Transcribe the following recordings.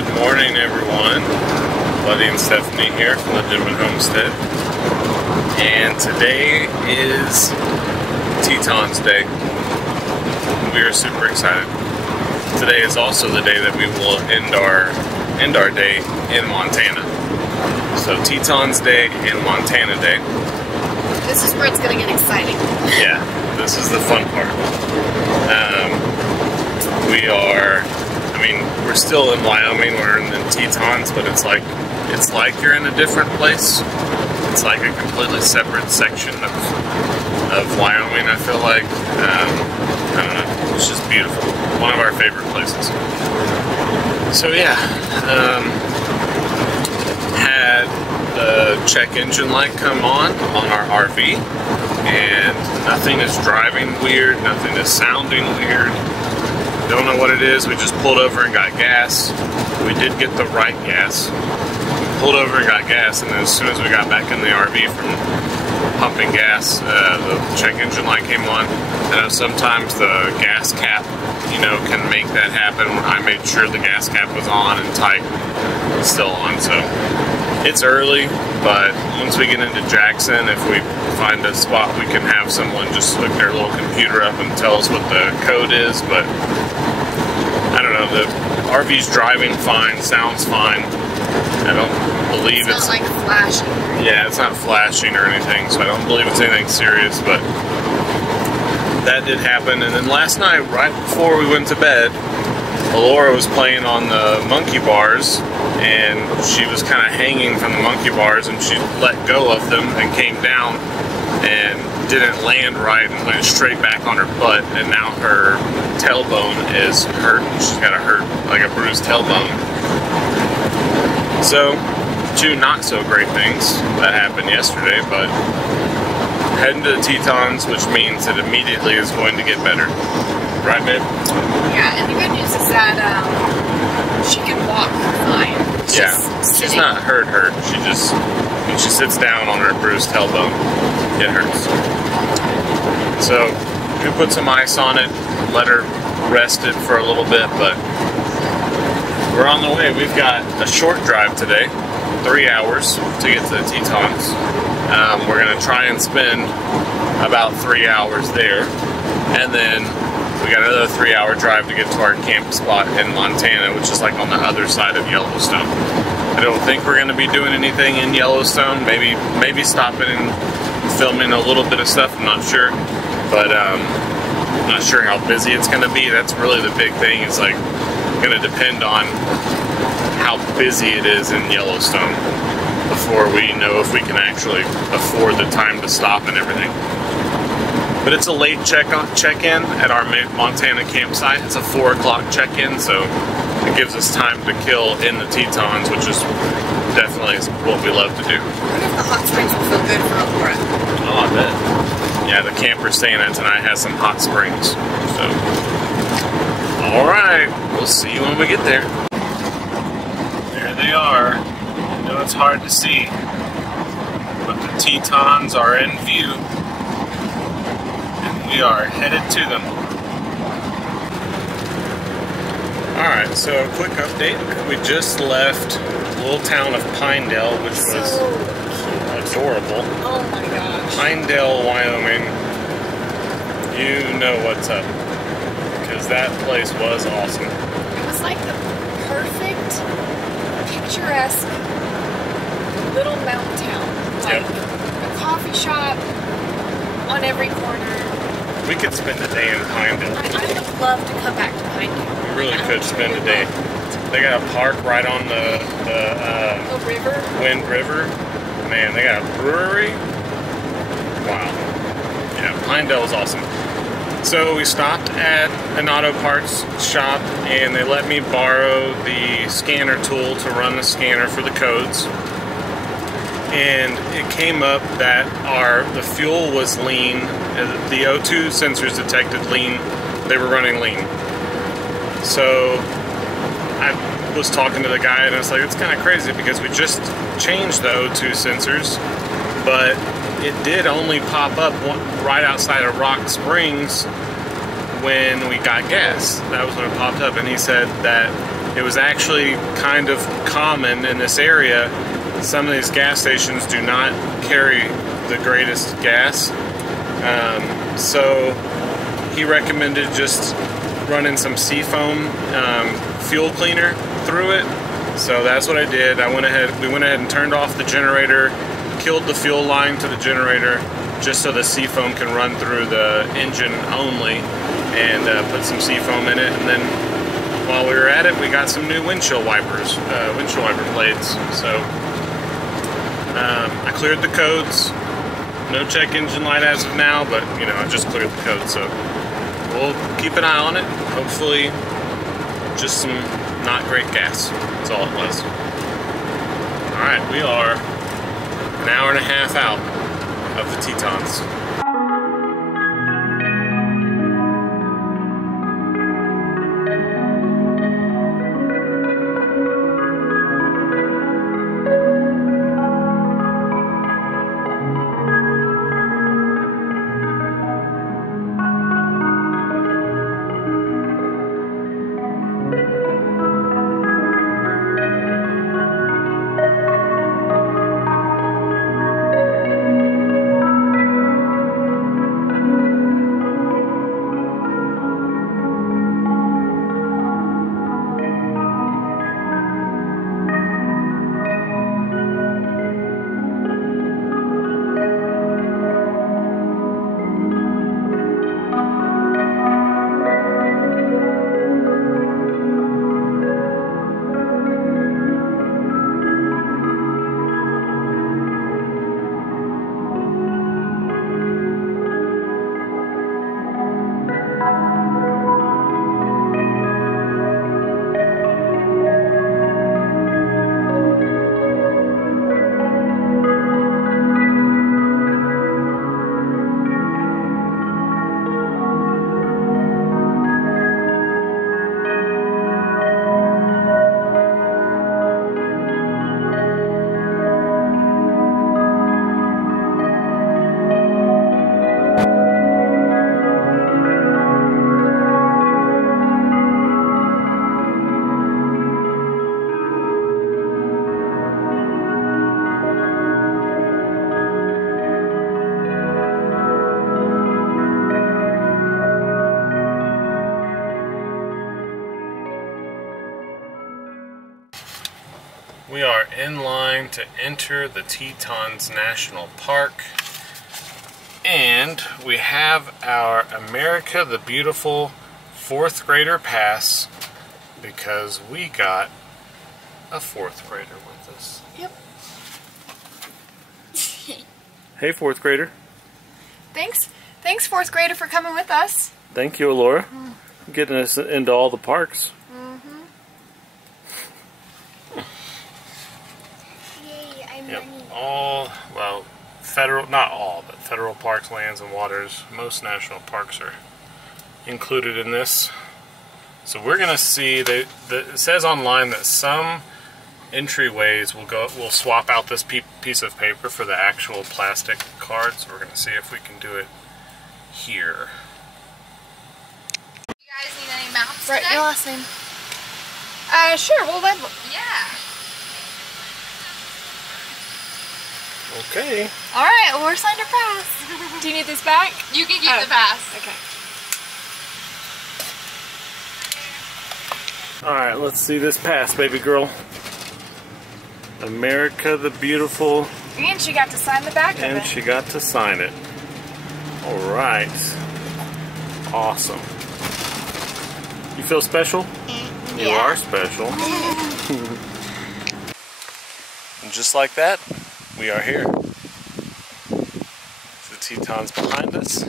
Good morning, everyone. Buddy and Stephanie here from the Denman Homestead. And today is Tetons Day. We are super excited. Today is also the day that we will end our day in Montana. So Tetons Day and Montana Day. This is where it's going to get exciting. Yeah, this is the fun part. We're still in Wyoming, we're in the Tetons, but it's like you're in a different place. It's like a completely separate section of Wyoming, I feel like. I don't know, it's just beautiful. One of our favorite places. So yeah, had the check engine light come on our RV, and nothing is driving weird, nothing is sounding weird. Don't know what it is. We just pulled over and got gas. We did get the right gas. Pulled over and got gas, and then as soon as we got back in the RV from pumping gas, the check engine light came on. I know sometimes the gas cap, can make that happen. I made sure the gas cap was on and tight. It's still on, so it's early, but once we get into Jackson, if we find a spot, we can have someone just look their little computer up and tell us what the code is. But I don't know, the RV's driving fine, sounds fine. I don't believe it's not like flashing. Yeah, it's not flashing or anything, so I don't believe it's anything serious, but that did happen. And then last night, right before we went to bed, Laura was playing on the monkey bars, and she was kind of hanging from the monkey bars, and she let go of them and came down and didn't land right and went straight back on her butt, and now her tailbone is hurt. She's got a bruised tailbone. So, two not so great things that happened yesterday, but heading to the Tetons, which means it immediately is going to get better. Right, babe? Yeah, and the good news is that she can walk fine. She's not hurt. When she sits down on her bruised tailbone, it hurts. So, we put some ice on it, let her rest it for a little bit, but we're on the way. We've got a short drive today, 3 hours to get to the Tetons. We're going to try and spend about 3 hours there, and then we got another 3-hour drive to get to our camp spot in Montana, which is like on the other side of Yellowstone. I don't think we're going to be doing anything in Yellowstone. Maybe stopping and filming a little bit of stuff. I'm not sure, but I'm not sure how busy it's going to be. That's really the big thing. It's like going to depend on how busy it is in Yellowstone before we know if we can actually afford the time to stop and everything. But it's a late check-in at our Montana campsite. It's a 4 o'clock check-in, so it gives us time to kill in the Tetons, which is definitely what we love to do. I wonder if the hot springs will feel good for Laura. Oh, I bet. Yeah, the camp we're staying at tonight has some hot springs. So, all right, we'll see you when we get there. There they are. I know it's hard to see, but the Tetons are in view. We are headed to them. Alright, so a quick update. We just left the little town of Pinedale, which was adorable. Oh my gosh. Pinedale, Wyoming. You know what's up. Because that place was awesome. It was like the perfect, picturesque little mountain town. Like a coffee shop on every corner. We could spend a day in Pinedale. I would love to come back to Pinedale. We really could spend a day. They got a park right on the river? Wind River. Man, they got a brewery. Wow. Yeah, Pinedale was awesome. So we stopped at an auto parts shop, and they let me borrow the scanner tool to run the scanner for the codes. And it came up that the fuel was lean. The O2 sensors detected lean. They were running lean. So I was talking to the guy, and I was like, it's kind of crazy because we just changed the O2 sensors, but it did only pop up right outside of Rock Springs when we got gas. That was when it popped up, and he said that it was actually kind of common in this area. Some of these gas stations do not carry the greatest gas. So he recommended just running some seafoam fuel cleaner through it. So that's what I did. We went ahead and turned off the generator, killed the fuel line to the generator, just so the seafoam can run through the engine only, and put some seafoam in it. And then while we were at it, we got some new windshield wiper blades. So I cleared the codes. No check engine light as of now, but you know, I just cleared the code, so we'll keep an eye on it. Hopefully just some not great gas. That's all it was. Alright, we are an hour and a half out of the Tetons. We are in line to enter the Tetons National Park, and we have our America the Beautiful 4th grader pass because we got a 4th grader with us. Yep. Hey, 4th grader. Thanks 4th grader, for coming with us. Thank you, Laura. Getting us into all the parks. Yep, well, federal, not all, but federal parks, lands, and waters. Most national parks are included in this. So we're going to see, it says online that some entryways will swap out this piece of paper for the actual plastic card. So we're going to see if we can do it here. You guys need any maps Right, today? your last name. Sure, well then. Yeah. Okay. Alright, well, we're signed our pass. Do you need this back? You can keep the pass. Okay. Alright, let's see this pass, baby girl. America the Beautiful. And she got to sign the back of it. And she got to sign it. Alright. Awesome. You feel special? Yeah. You are special. And just like that, we are here. The Tetons behind us.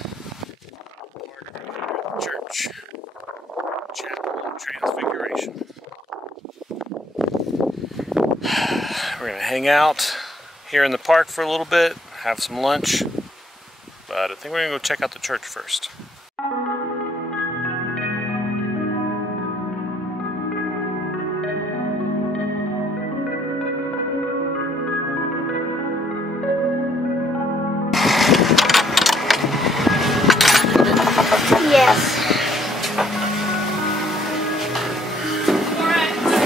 Church. Chapel of Transfiguration. We're going to hang out here in the park for a little bit, have some lunch, but I think we're going to go check out the church first. Yes. Alright.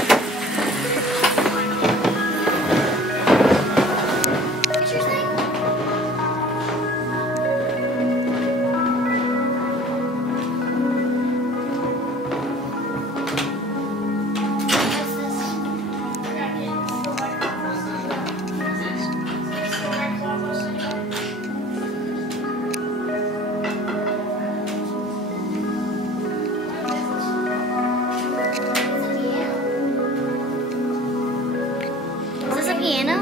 piano?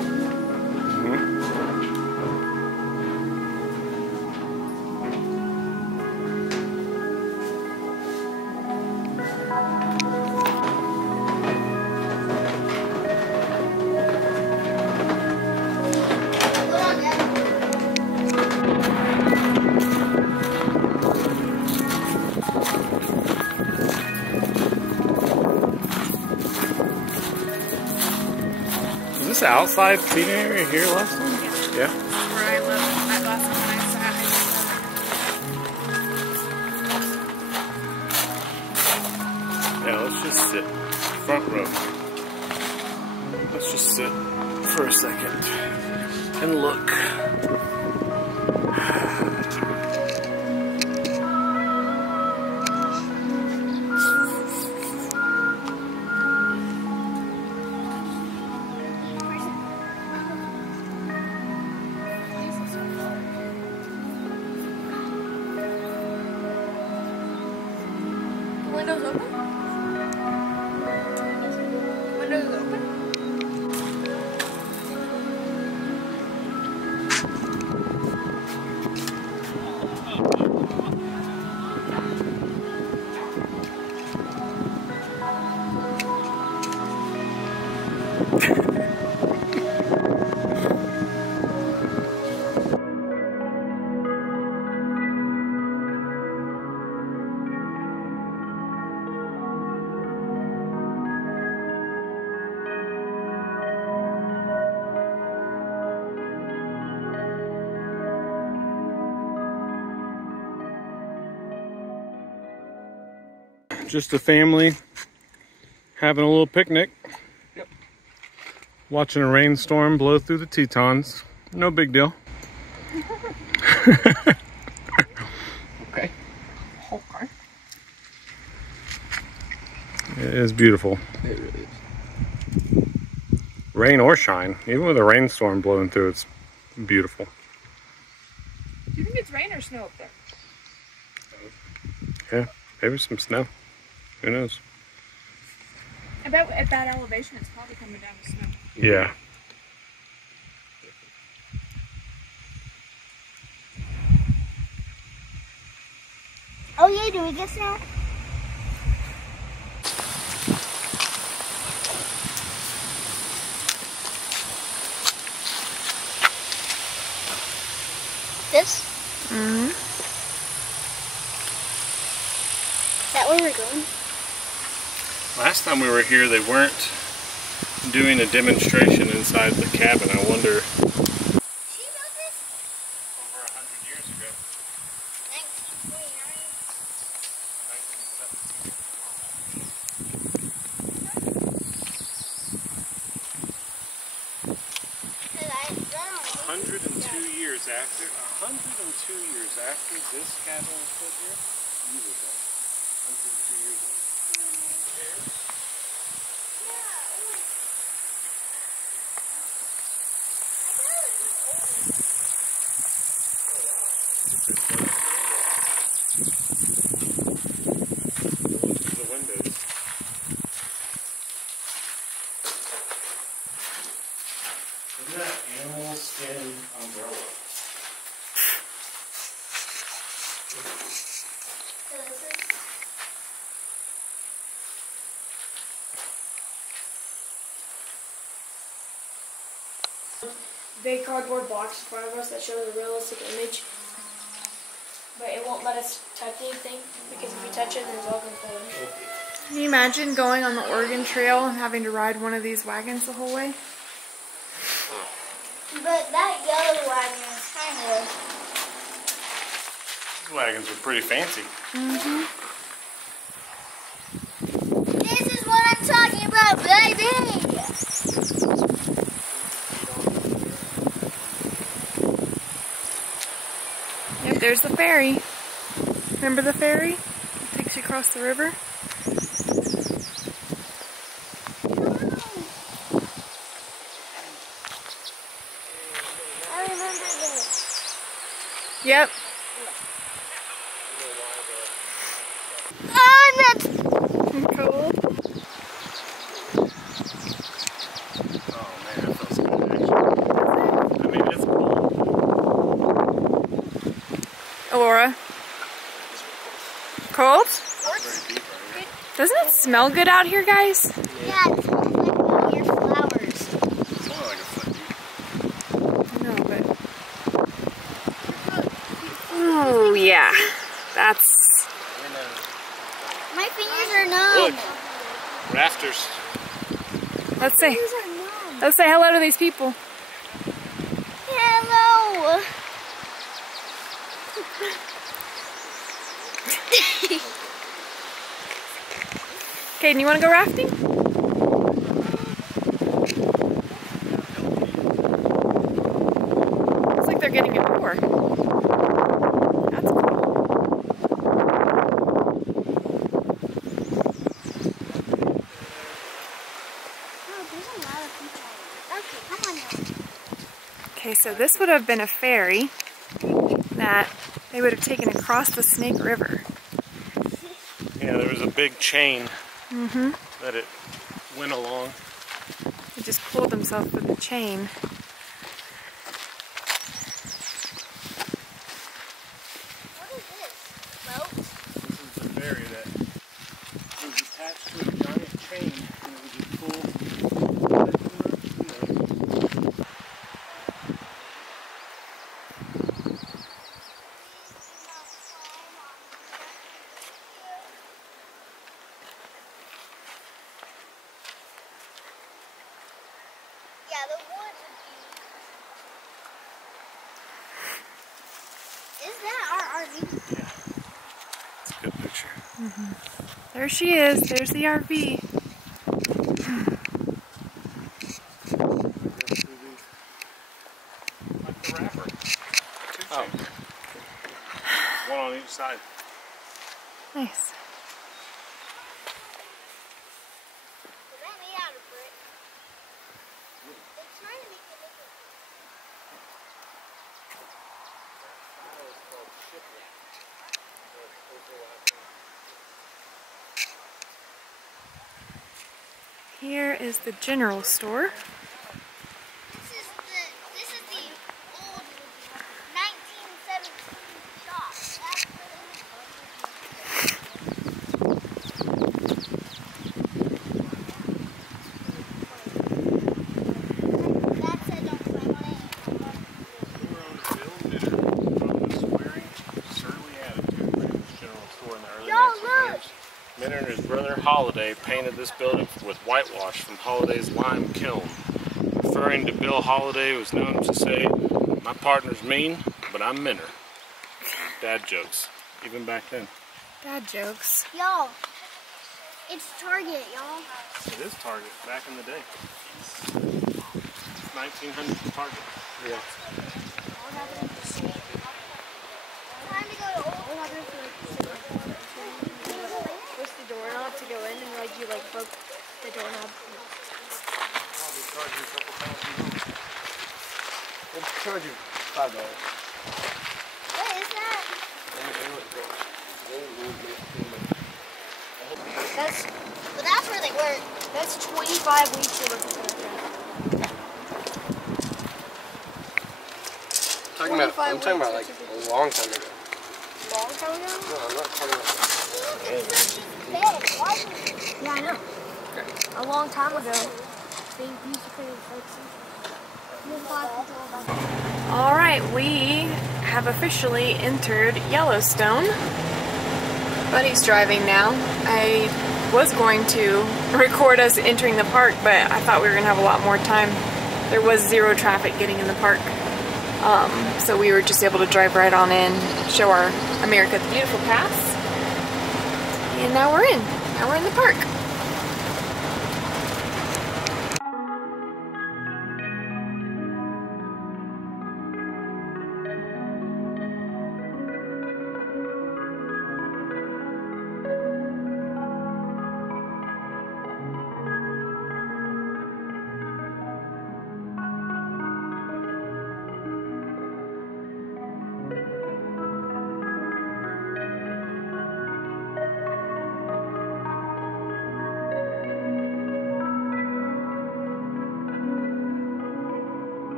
Is this outside seating area here last time? Yeah. Where I live, that last time I sat, Yeah, let's just sit. Front row. Let's just sit for a second and look. Windows open? Windows open? Just a family having a little picnic. Yep. Watching a rainstorm blow through the Tetons. No big deal. Okay. Okay. It is beautiful. It really is. Rain or shine, even with a rainstorm blowing through, it's beautiful. Do you think it's rain or snow up there? Yeah, maybe some snow. Who knows? I bet at that elevation it's probably coming down with snow. Yeah. Oh yeah, do we get snow? This? Mm-hmm. Is that where we're going? Last time we were here, they weren't doing a demonstration inside the cabin. I wonder. She built this? Over 100 years ago. 1929. 102 years after this cabin was put here, you were born. 102 years ago. The windows. Look at that animal skin umbrella. Big cardboard box in front of us that shows a realistic image, but it won't let us touch anything because if we touch it, then it's all going to fall in. Can you imagine going on the Oregon Trail and having to ride one of these wagons the whole way? But that yellow wagon is kind of... These wagons are pretty fancy. Mm-hmm. This is what I'm talking about, baby! Yep, there's the ferry. Remember the ferry? It takes you across the river. I remember this. Yep. Oh, that's... Cool. Oh man, that feels good. smell good out here, guys? Yeah, it smells like your flowers. It's only like a foot deep. No, but... Ooh, yeah. That's... My fingers are numb. Look, rafters. Let's say, Fingers are numb. let's say hello to these people. Hello. Kaden, you want to go rafting? Looks like they're getting a tour. That's cool. Oh, there's a lot of people. Okay, come on now. Okay, so this would have been a ferry that they would have taken across the Snake River. Yeah, there was a big chain that it went along. They just pulled themselves with the chain. What is this? Boat? This is the ferry that was attached to a giant chain and it would just pull. Yeah, the woods would be... Is that our RV? Yeah, it's a good picture. There she is. There's the RV. Like the wrapper. Oh. One on each side. Nice. Is that made out of brick? They're trying to make it look like... Here is the general store. This is the old 1917 shop. That's that said don't play on it. We were on Bill Minner from the swearing, surly attitude Brandon's general store in the early Y'all 1900s. Minner and his brother Holiday painted this building with whitewash from Holiday's lime kiln. Referring to Bill Holiday was known to say, "My partner's mean, but I'm Minner." Dad jokes, even back then. Dad jokes. Y'all, it's Target, y'all. It is Target, back in the day. 1900 Target. Yeah. Time to go to old. Push the doorknob to go in and like you like broke the doorknob. Probably charge you a couple $1,000. We'll charge you $5. What is that? But that's where they work. That's 25 weeks you're looking for. I'm talking about like a long time ago. Long time ago? No, I'm not talking about. Bed. Why? Yeah, I know. A long time ago. They used to play All right, we have officially entered Yellowstone. Buddy's driving now. I was going to record us entering the park, but I thought we were going to have a lot more time. There was zero traffic getting in the park. So we were just able to drive right on in, show our America the Beautiful pass. And now we're in. Now we're in the park.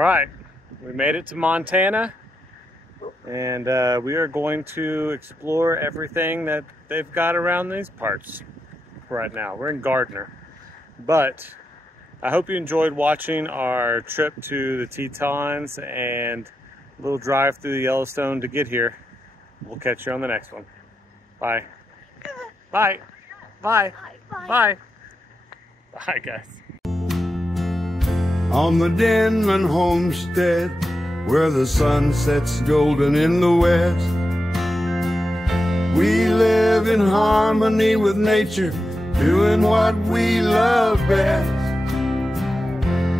right, we made it to Montana, and we are going to explore everything that they've got around these parts right now. We're in Gardner, but I hope you enjoyed watching our trip to the Tetons and a little drive through the Yellowstone to get here. We'll catch you on the next one. Bye. Bye. Bye. Bye. Bye, guys. On the Denman homestead, where the sun sets golden in the west, we live in harmony with nature, doing what we love best.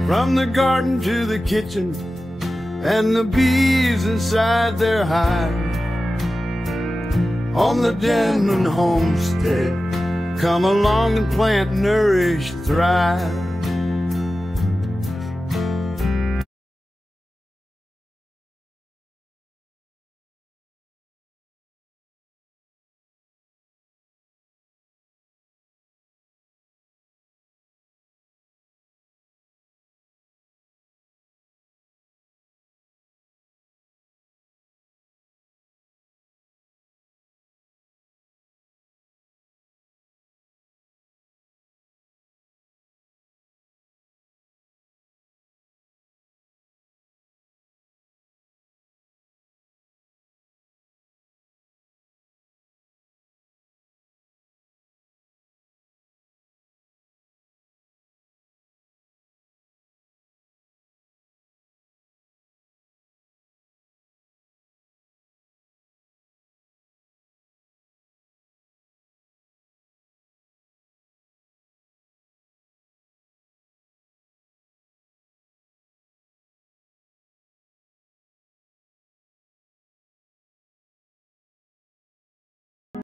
From the garden to the kitchen, and the bees inside their hive. On the Denman homestead, come along and plant, nourish, thrive.